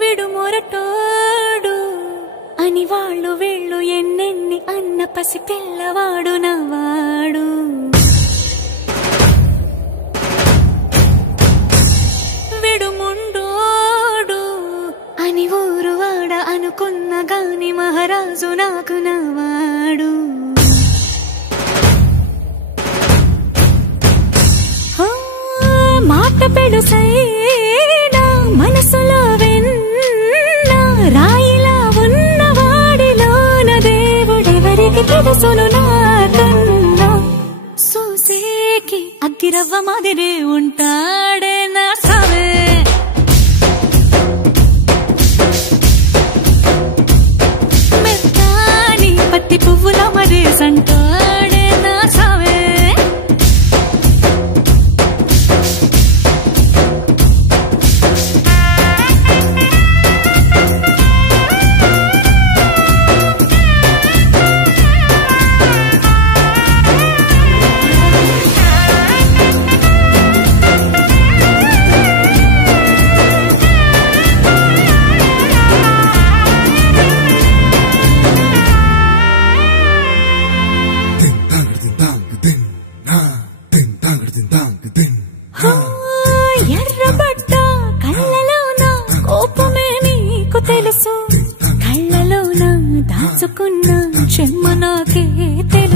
విడు మొరటోడు అని వాళ్ళు వీళ్ళు ఎన్నెన్ని అన్న పసి పిల్లవాడు నవ్వాడు. విడు ముండోడు అని ఊరు వాడ అనుకున్న గాని మహారాజు నాకు నవ్వాడు. మాట పెడుసైనా మనసులో వెన్న రాయిలా ఉన్నవాడిలోన దేవుడెవరికి తెలుసును నాకన్నా. సూసేకి అగ్గిరవ్వ మాదిరి ఉంటాడే నా సావే. మెత్తాని పత్తి పువ్వుల మరేసంటాడే నా సావే. ఎర్రబడ్డ కళ్ళలోన కోపమే నీకు తెలుసు, కళ్ళలోన దాచుకున్న చెమ్మ నాకే తెలుసు.